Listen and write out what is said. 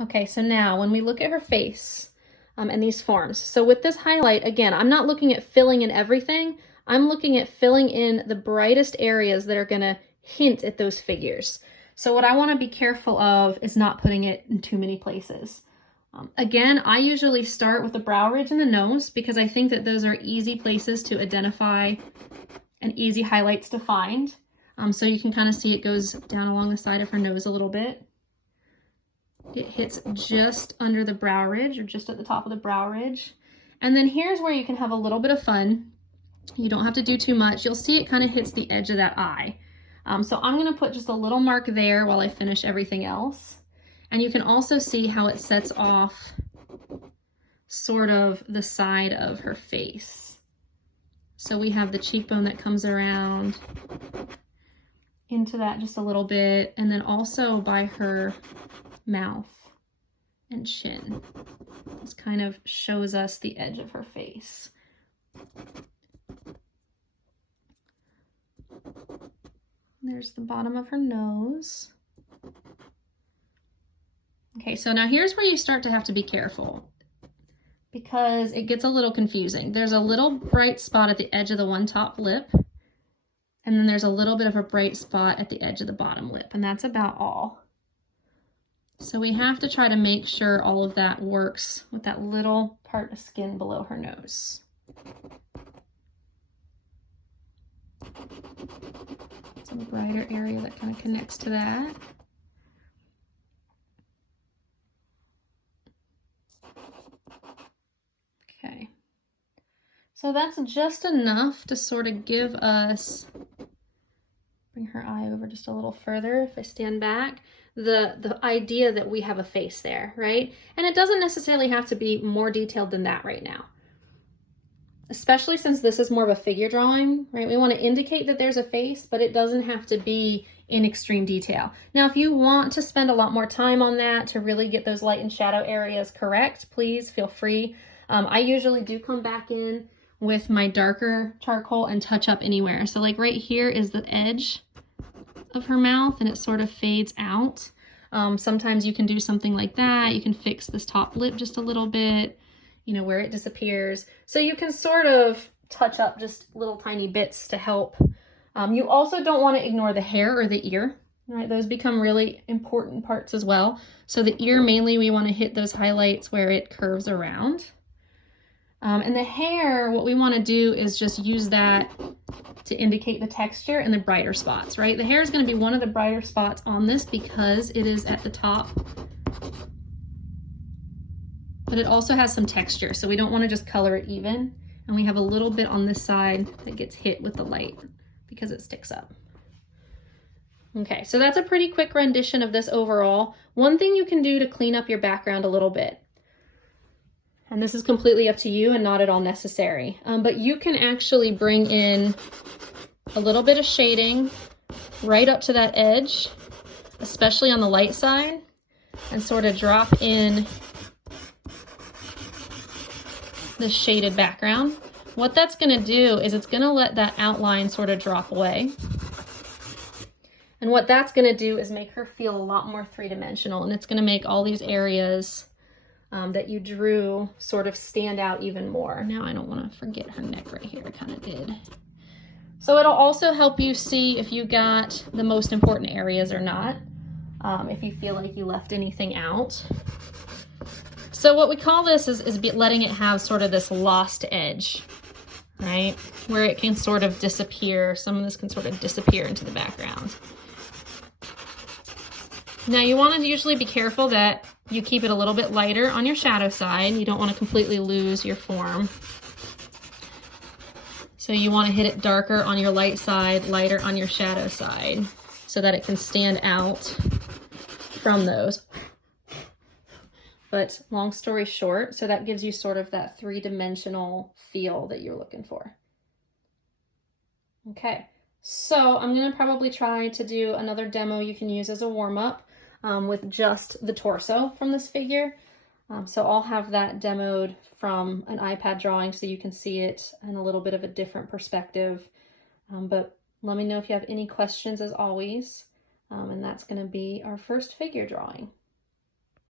Okay, so now when we look at her face and these forms, so with this highlight, again, I'm not looking at filling in everything. I'm looking at filling in the brightest areas that are going to hint at those figures. So what I want to be careful of is not putting it in too many places. Again, I usually start with the brow ridge and the nose because I think that those are easy places to identify and easy highlights to find. So you can kind of see it goes down along the side of her nose a little bit. It hits just under the brow ridge or just at the top of the brow ridge. And then here's where you can have a little bit of fun. You don't have to do too much. You'll see it kind of hits the edge of that eye. So I'm going to put just a little mark there while I finish everything else. And you can also see how it sets off sort of the side of her face. So we have the cheekbone that comes around into that just a little bit, and then also by her mouth and chin. This kind of shows us the edge of her face. There's the bottom of her nose. Okay, so now here's where you start to have to be careful because it gets a little confusing. There's a little bright spot at the edge of the one top lip, and then there's a little bit of a bright spot at the edge of the bottom lip, and that's about all. So we have to try to make sure all of that works with that little part of skin below her nose. Some brighter area that kind of connects to that. Okay, so that's just enough to sort of give us, bring her eye over just a little further if I stand back, the idea that we have a face there, right? And it doesn't necessarily have to be more detailed than that right now, especially since this is more of a figure drawing, right? We want to indicate that there's a face, but it doesn't have to be in extreme detail. Now, if you want to spend a lot more time on that to really get those light and shadow areas correct, please feel free. I usually do come back in with my darker charcoal and touch up anywhere. So like right here is the edge of her mouth and it sort of fades out. Sometimes you can do something like that. You can fix this top lip just a little bit, you know, where it disappears. So you can sort of touch up just little tiny bits to help. You also don't want to ignore the hair or the ear, right? Those become really important parts as well. So the ear, mainly we want to hit those highlights where it curves around. And the hair, what we want to do is just use that to indicate the texture and the brighter spots, right? The hair is going to be one of the brighter spots on this because it is at the top, but it also has some texture. So we don't want to just color it even. And we have a little bit on this side that gets hit with the light because it sticks up. Okay, so that's a pretty quick rendition of this overall. One thing you can do to clean up your background a little bit, and this is completely up to you and not at all necessary, but you can actually bring in a little bit of shading right up to that edge, especially on the light side, and sort of drop in the shaded background. What that's going to do is it's going to let that outline sort of drop away. And what that's going to do is make her feel a lot more three-dimensional, and it's going to make all these areas that you drew sort of stand out even more. Now I don't want to forget her neck right here. I kind of did. So it'll also help you see if you got the most important areas or not, if you feel like you left anything out. So what we call this is letting it have sort of this lost edge, right? Where it can sort of disappear. Some of this can sort of disappear into the background. Now you want to usually be careful that you keep it a little bit lighter on your shadow side. You don't want to completely lose your form. So you want to hit it darker on your light side, lighter on your shadow side, so that it can stand out from those. But long story short, so that gives you sort of that three-dimensional feel that you're looking for. Okay, so I'm going to probably try to do another demo you can use as a warm-up with just the torso from this figure. So I'll have that demoed from an iPad drawing so you can see it in a little bit of a different perspective. But let me know if you have any questions as always. And that's going to be our first figure drawing.